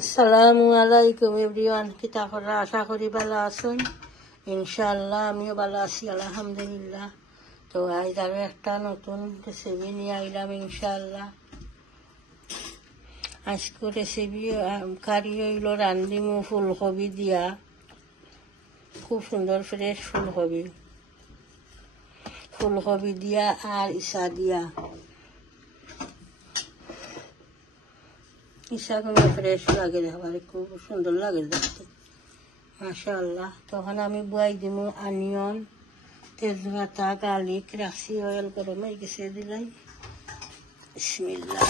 আসসালামু আলাইকুম এভরিওয়ান, কিতা করা? আশা করি ভালো আছেন। ইনশাআল্লাহ আমিও ভালো আছি, আলহামদুলিল্লাহ। তো আজ আরও একটা নতুন রেসিপি নিয়ে আইলাম ইনশাআল্লাহ। আজকে রেসিপি কারি হইল রান্ধিমু ফুলকপি দিয়া, খুব সুন্দর ফ্রেশ ফুলকপি দিয়া আর ইসা দিয়া। ইসাগুলো ফ্রেশ লাগে দেখবার, খুব সুন্দর লাগে দেখতে, মাশাআল্লাহ। তখন আমি বুয়াই দিমু অনিয়ন, তেজপাতা, গার্লিক রাখছি, অয়েল গরম হয়ে গেছে, দিলাই বিসমিল্লাহ।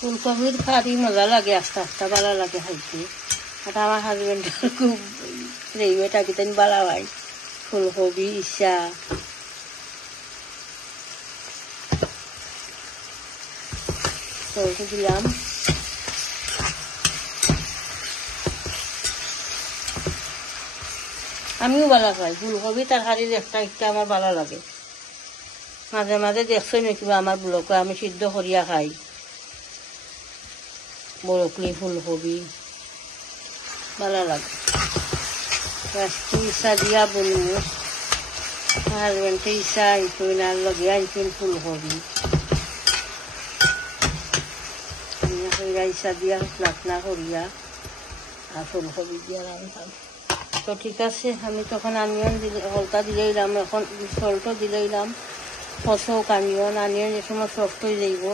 ফুলকপির কারি মজা লাগে, আস্তে আস্তে ভালো লাগে খাইতে। আর আমার হাজবেন্ডের খুব ফেভারিট, আগে তেন ভালো হয় ফুলকপি ইসা। তো দিলাম আমিও ভালো খাই ফুলকপি তরকারির একটা একটা আমার ভালো লাগে। মাঝে মাঝে দেখছো নাকি আমার ব্লকে আমি সিদ্ধ করিয়া খাই বরকলি ফুলকপি, ভালো লাগে। ইসা দিয়া বলবো হাজবেন্ডে ইসা আনছুন আর লগে আনছুন ফুলকপি, ইসা দিয়া লাকনা করিয়া আর ফুলকপি দিয়া রান্ধাম। তো ঠিক আছে, আমি তখন অনিয়ন দিলে হলতা দিলেইলাম, এখন সল্টও দিলেইলাম, কষক অনিয়ন যে সময় সফট হয়ে যাইব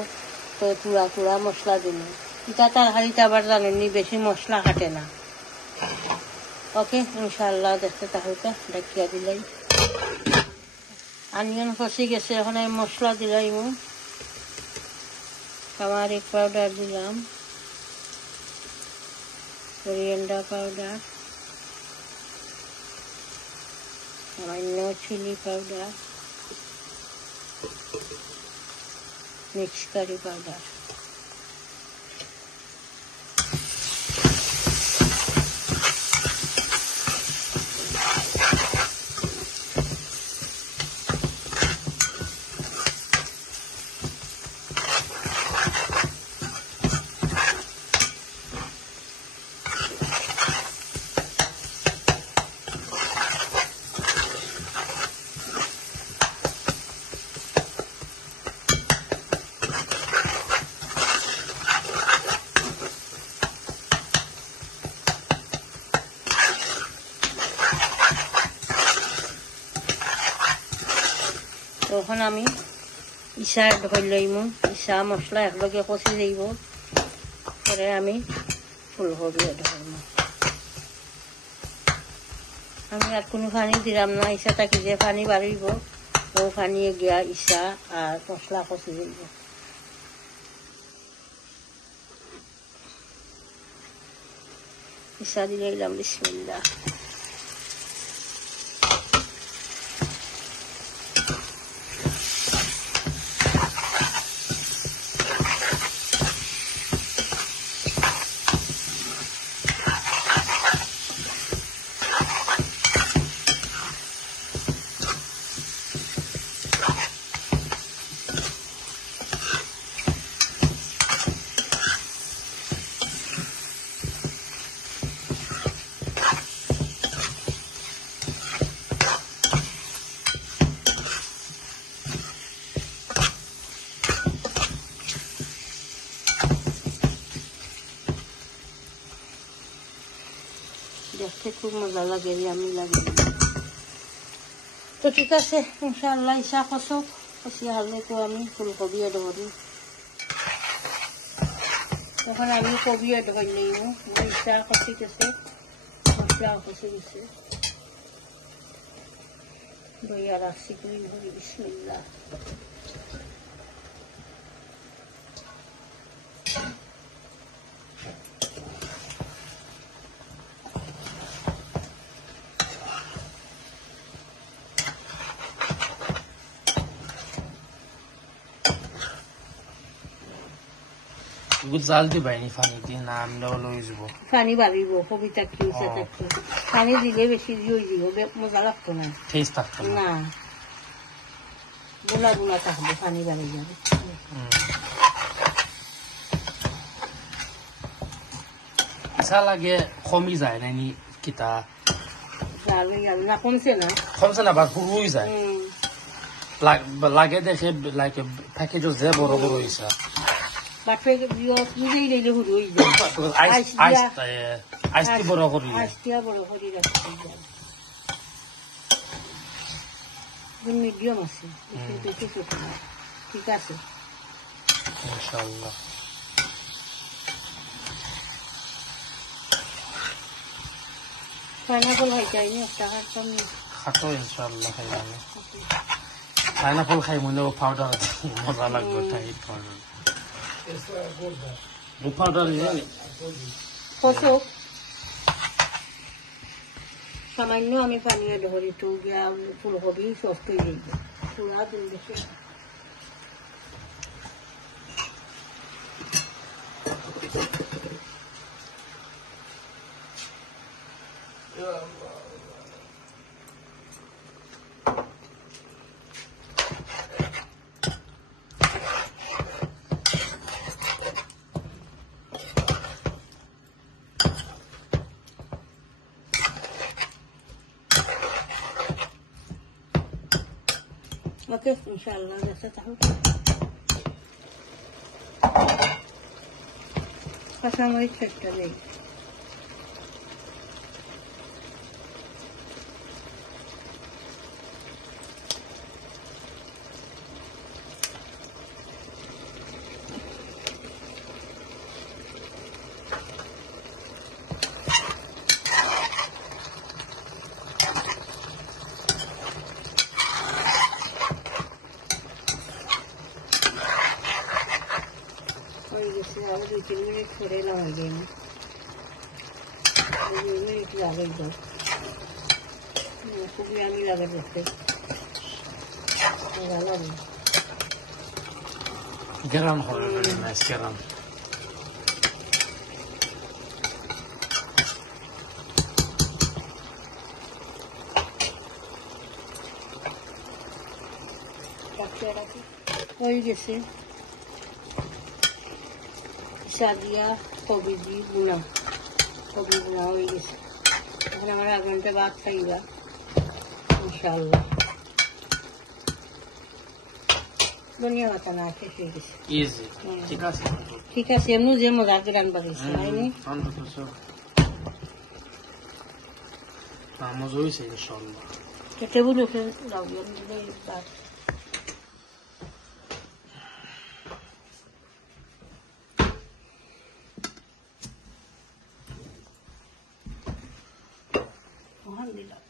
তো তুড়া মশলা দিল। এটা তরকারিতে আবার জানেননি বেশি মশলা কাটে না। ওকে ইনশাআল্লাহ দেখতে তাহলে ডাকিয়া দিলাই। অনিয়ন কষি গেছে, এখন আমি মশলা দিলাম। টারমারিক পাউডার দিলাম, কোরিয়ান্ডার পাউডার, সামান্য chilli powder, mix curry powder. তখন আমি ইসা ধরে লইমু, ইসা মশলা একলগে কষি যাইব, পরে আমি ফুলকপি ধরবো। আমি আর কোনো পানি দিলাম না, ইসা থাকি যে পানি বাড়িব ও পানি গিয়া ইসা আর মশলা কষি যাইব। ইসা দিলাম বিসমিল্লাহ। দেখতে খুব মজা লাগে, আমি লাগে। তো ঠিক আছে ইনশাআল্লাহ ইসা কষি হারলে তো আমি ফুলকপি এড করি। তখন আমি কবি এড করে নিব, ইসা কষি গেছে, মশলা কষি গেছে, দইয়া রাখছি করে ধরি বিসমিল্লাহ। বেগুত জাল দিবাইনি পানি দিয়ে না আমরাও লই যাব পানি বাড়িব কবিতা কি হইছে দেখো পানি দিলে বেশি জুই দিব মজা লাগতো না টেস্ট থাকতো না গোলা গোলা থাকবে পানি বাড়ি যাবে ইচ্ছা লাগে কমি যায় নাইনি কিতা না কমছে না বা শুরু হয়ে যায় লাগে দেখে লাগে প্যাকেজ যে বড় বড় হয়েছে আইসটি বড় করি মিডিয়াম আছে ঠিক আছে ইনশাআল্লাহ পাইনাপল খাইছাইনি একটা খাতাম খাতো ইনশাআল্লাহ খাইলাম পাইনাপল খাই মনে পাউডার মজা লাগবে তাই পাউডার কচক সামান্য আমি পানি ধরি তো গিয়া ফুলকপি সস্ত হয়ে যাইব পুরা দিন দেখে Oke, insyaallah biasa tahu. Pasang lagi cek tadi. Ahora 2 minutes করে লাগাই না 2 মিনিট লাগাই দাও খুব আমি লাগাই দিতে লাগাই গরম হবে না গরম হয়ে গেছে সাদিয়া কবি দি বুনা হয়ে গেছে এখন আমার 1 ঘন্টা বাদ খাইবা ইনশাআল্লাহ দুনিয়া কথা না শেষ হয়ে গেছে ইজি ঠিক আছে এমনি যে মজা করে রান্না করেছি আইনি মজা হয়েছে ইনশাআল্লাহ টেবিল উঠে দাও বাদ Alhamdulillah.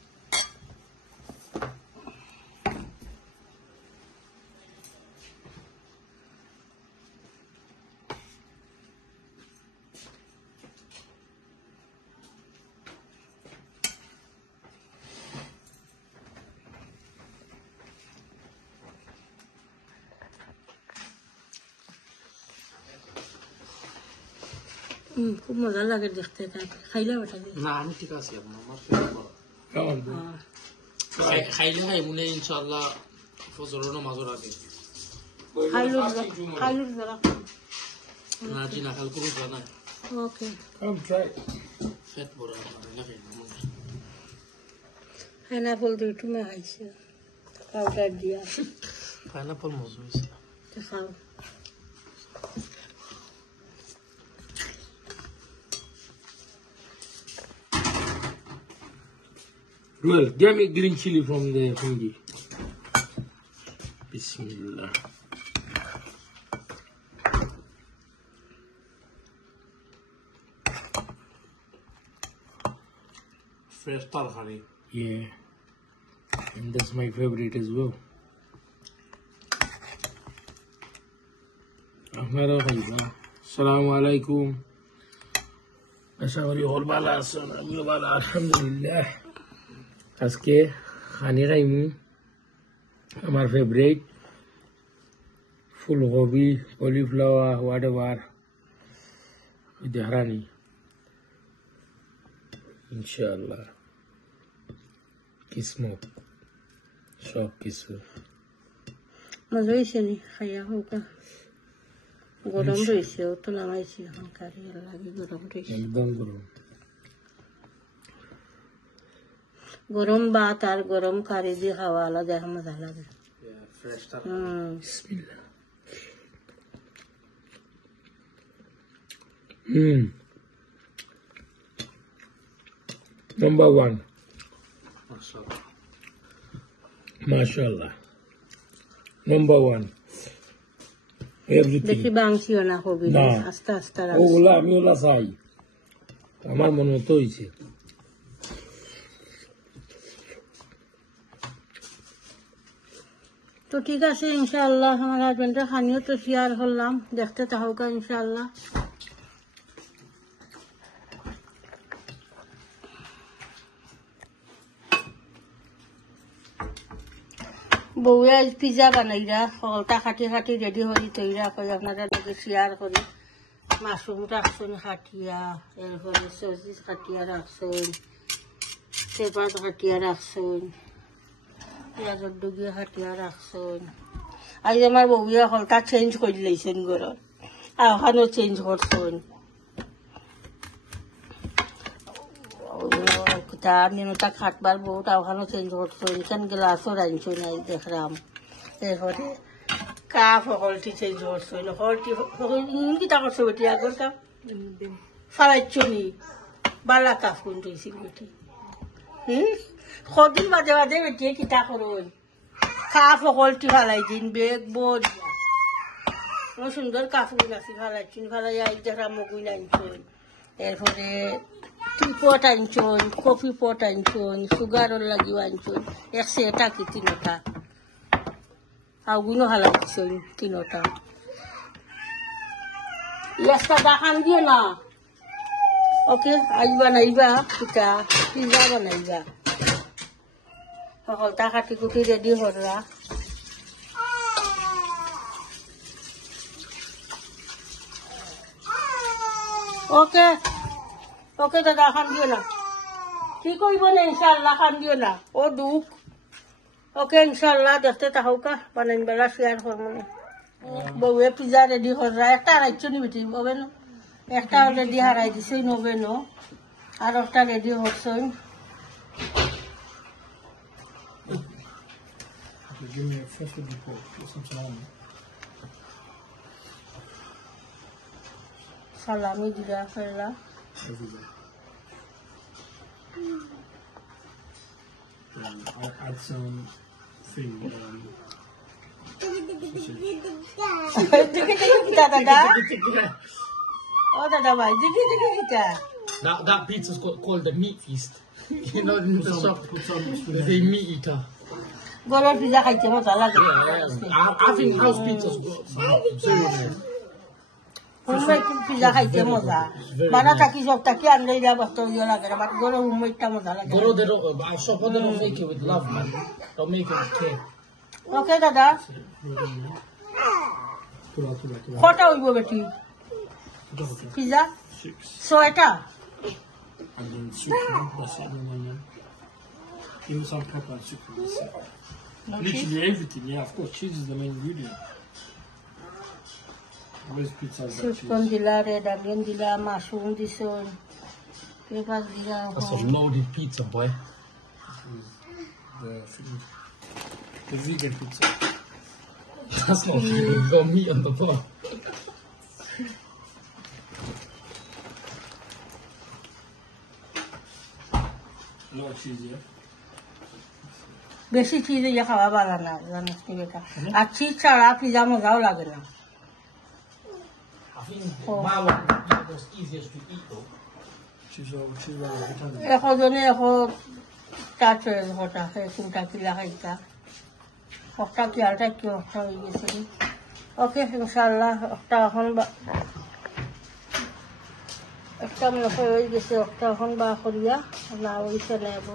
খুব মজা লাগে দেখতে খাইলে ওটা না আমি ঠিক আছে আমার খাইলে খাই মনে ইনশাআল্লাহ ফজরের নামাজের আগে খাইলুর জরা না জি না কাল করব না ওকে ফেট বড় না খাই পাইনাপল দিয়ে তুমি খাইছে পাউডার দিয়া পাইনাপল মজা হয়েছে খাও Well, get me green chili from the thingy. Bismillah. Fresh tarhari. Yeah. And that's my favorite as well. Assalamu alaikum. Assalamu alaikum. Alhamdulillah. আজকে খানি খাইমু আমার ফেভারিট ফুলকপি কলিফ্লাওয়ার হোয়াট এভার ইদারানি ইনশাআল্লাহ কিসমত সব কিছু মজা হয়েছে নি খাইয়া হোক গরম রয়েছে ও তো নামাইছি এখন কারি লাগে গরম রয়েছে একদম গরম গরম ভাত আর গরম কারি দিয়ে খাওয়া আলাদা মজা লাগে বিসমিল্লাহ Number 1 MashaAllah Number 1 Everything দেখি বাংশিও না হবি না আস্তে আস্তে ওগুলা আমি ওগুলা চাই আমার মনে মতো হয়েছে তো ঠিক আছে ইনশাআল্লাহ আমার হাজবেন্ডের খানিও তো শেয়ার করলাম দেখতে থাকুকা ইনশাআল্লাহ বউয়ে আজ পিজা বানাইরা ফলটা খাটি খাটি রেডি হয়ে তৈরা করে আপনারা নাকি শেয়ার করি মাশরুম রাখছেন খাটিয়া এরপরে সজিস খাটিয়া রাখছেন পেঁয়াজ খাটিয়া রাখছেন পেঁয়াজের ডুগিয়ে খাটিয়া রাখছেন আজ আমার বউয়ে ফলটা চেঞ্জ করে লাইছেন ঘরের আর ওখানেও চেঞ্জ করছেন তার নিনতা খাটবার বহুত ওখানেও চেঞ্জ করছেন এখান গ্লাসও রাঁধছেন এই দেখলাম এরপরে কাপ হলটি চেঞ্জ করছেন হলটি কিতা করছে বেটি আগর কাপ ফালাইছনি বালা কাপ কোন রয়েছিল বেটি সদিন মাঝে মাঝে বেটিয়ে কিতা করুন কাপ হলটি ফালাই দিন বেগ বোধ সুন্দর কাপড় আছে ফালাইছেন ফালাই আই দেখলাম মগুন আনছেন এরপরে টি পট আনছেন কফি পট আনছেন সুগারর লাগিও আনছেন একশো এটা কি তিনটা আগুনও হালা দিচ্ছেন তিনটা একটা দেখান দিয়ে না ওকে আজ বানাইবা পিঠা পিজা বানাইবা সকলটা কাটি কুটি রেডি হররা ওকে ওকে দাদা খান দিও না কি করব না ইনশাআল্লাহ খান দিও না ও দুঃখ ওকে ইনশাআল্লাহ দেখতে থাকুকা বানাইন বেলা শেয়ার করবো বউয়ে পিজা রেডি হররা একটা হারাইছো নি বেটি ওভেন একটা রেডি হারাই দিছে ওভেন আর একটা রেডি হচ্ছেন সালামি দিলা ফেললা I'll add some thing. দাদা ও দাদা ভাই দিদি দিদি কিটা That pizza's called the meat feast. You know, in the shop, they meat eater. গরম পিজা খাইতে মজা লাগে I think house pizza's very nice. Homemade pizza খাইতে মজা বানা থাকি সব থাকি আনলেই যা বস্ত ইয়ে লাগে না বাট গরম হুমমেটটা মজা লাগে Goro, they don't, shop, they don't make it with love, man. They'll make it with care. ওকে দাদা কটা হইব বেটি পিজা 6টা And then sucre, that's it, man. Give me some pepper and sucre, that's it. Literally everything, yeah, of course, cheese is the main ingredient. Where's pizza? সুস্কন দিলা red onion দিলা মাশরুম দিছন পেঁয়াজ দিলা That's a loaded pizza, boy. The vegan pizza. That's not vegan, you got meat on the bun. A lot of cheese, yeah? বেশি চিজ ইয়ে খাওয়া ভালো না জানিস কি বেটা আর চিজ ছাড়া পিজা মজাও লাগে না I think my one is the easiest to eat, though. Cheese, এজনে এখন তার চয়েস ঘটা চিন্তা কিলা খাইতা একটা কি আলটা কি হয়ে গেছে ওকে ইনশাআল্লাহ একটা এখন একটা মনে হয়ে গেছে একটা এখন বা করিয়া না ওইসে নেব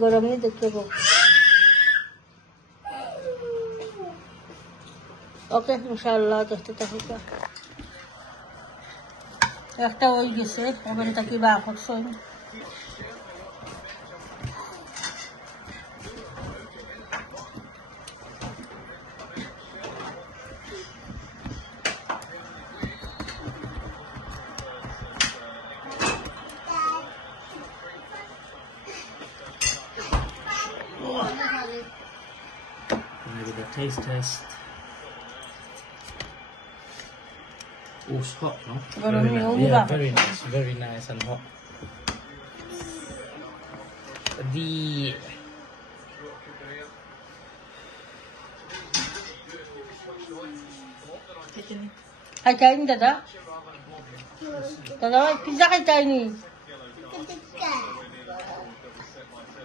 গরম নি দেখব ওকে ইনশাআল্লাহ দেখতে থাকুক একটা ওই গেছে ওখান থেকে বা করছো Maybe the taste test. Oh, it's hot, no? Gonna be over Yeah, back. very nice and hot. The খাইছাইনি দাদা দাদা পিজ্জা খাইছাইনি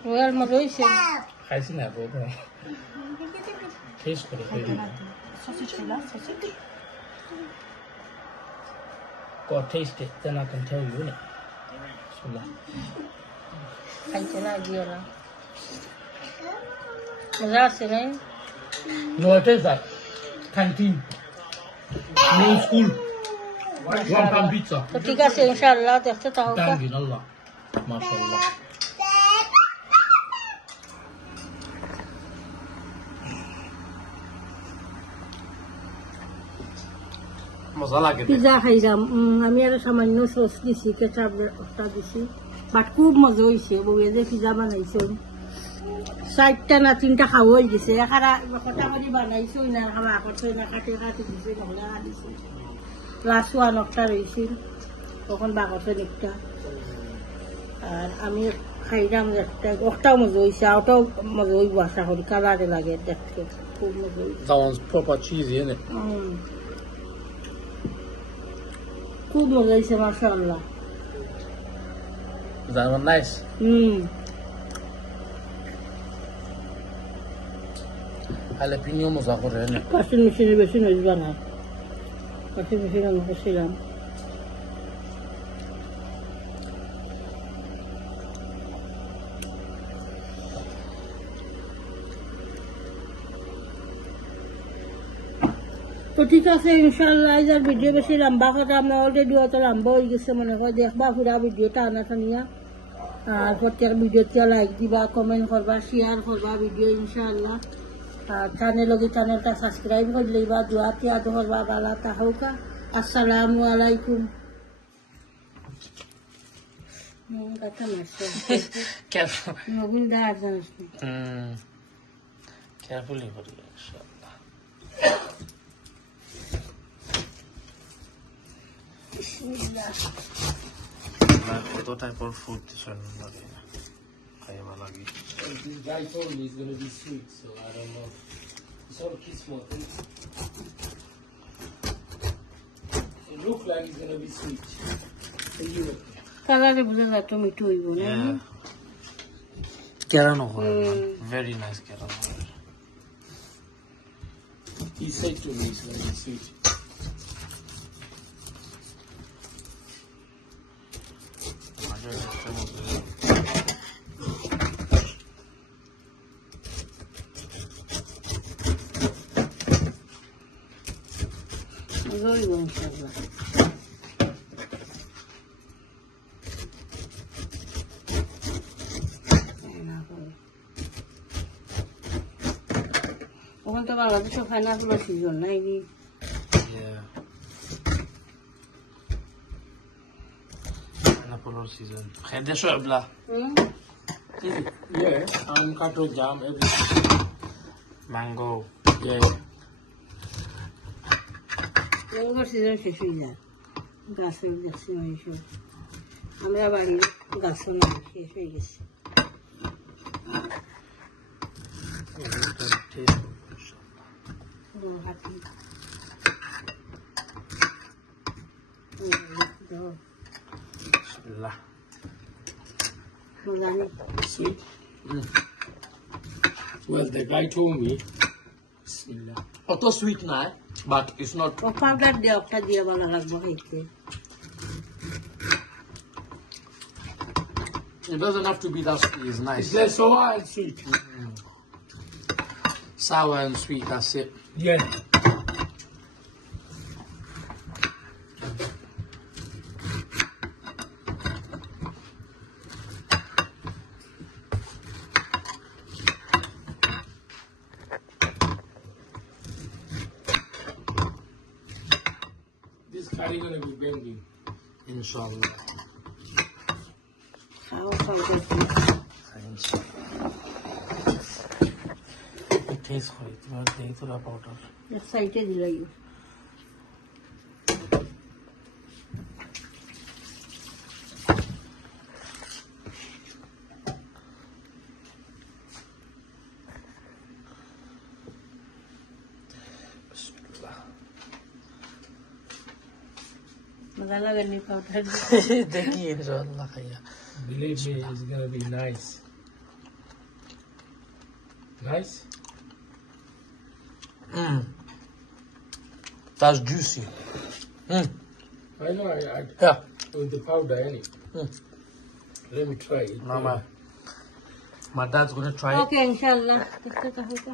রোয়াল মজা হয়েছে খাইছি না বলবো টেস্ট করে Go taste it, then I can tell you, innit? Bismillah. খাইছে না দিয়ে না মজা আছে নাই No, it is that canteen. No school. One pound pizza. তো ঠিক আছে ইনশাআল্লাহ দেখতে তাও Thank you, Allah. MashaAllah. মজা লাগে পিজ্জা খাইলাম আমি আর সামান্য সস দিছি কেচাপ একটা দিছি বাট খুব মজা হয়েছে বউয়ে যে পিজ্জা বানাইছো 4টা না 3টা খাওয়া হয়ে গেছে এখানে কটা করে বানাইছো না খাওয়া করছো না কাটে কাটে দিছে নহলে দিছে লাস্ট ওয়ান একটা রয়েছিল তখন বাকরছে একটা আর আমি খাইলাম একটাও মজা হয়েছে ওটাও মজা হইব আশা করি কালারে লাগে দেখতে খুব মজা হয়েছে That one's proper cheesy, isn't it? খুব মজা হয়েছে মাশাআল্লাহ Is that one nice? Jalapeno মজা করে, innit? ওয়াশিং মেশিনে বেশি নজবা না ওয়াশিং মেশিনে আমি করছিলাম তো ঠিক আছে ইনশাআল্লাহ আজ আর ভিডিও বেশি লম্বা কথা আমরা অলরেডি অত লম্বা হয়ে গেছে মনে হয় দেখবা পুরা ভিডিওটা আনা টানিয়া আর প্রত্যেক ভিডিওতে লাইক দিবা কমেন্ট করবা শেয়ার করবা ভিডিও ইনশাআল্লাহ আর চ্যানেলটা সাবস্ক্রাইব করে লইবা দোয়া তিয়া করবা বালা তাহকা আসসালামু আলাইকুম কথা মারছে Careful. নবীন দা আর জানিস Carefully for you, inshallah. বিসমিল্লাহ What type of food this one? This guy told me it's gonna be sweet, so I don't know. It's all kismet. It looks like it's gonna be sweet. For you. কালারে বুঝা যায় টমেটো হইব না Kerano, very nice kerano. He said to me it's gonna be sweet. হইব ইনশাআল্লাহ ওখান তো বাংলাদেশে ফাইনালগুলো সিজন নাই কি Yeah. Pineapple season. Khayde sho abla. Yeah, kato jam everything. Mango. Yeah. Mango season শেষ হয়ে যায় গাছের দেখছি এইসব আমরা বাড়ির গাছও না শেষ হয়ে গেছে Bismillah. Sweet? Well, the guy told me, Bismillah. Auto sweet na, but it's not. ও পাউডার দিয়ে একটা দিয়ে ভালো লাগবে খাইতে It doesn't have to be that sweet. It's nice. It's just sour and sweet. Sour and sweet. That's it. Yeah. you're gonna be bending. Inshallah. খাও খাও দেখি It tastes great. But they put a powder. এক সাইডে দিলাই Bismillah. মজা লাগে নি পাউডার देखिए इंशाल्लाह खाइए. Believe me, it's gonna be nice. Nice? That's juicy. I know, I Yeah. with the powder anyway. Let me try it. Mama. My dad's gonna try it. ওকে ইনশাআল্লাহ দেখতে থাকো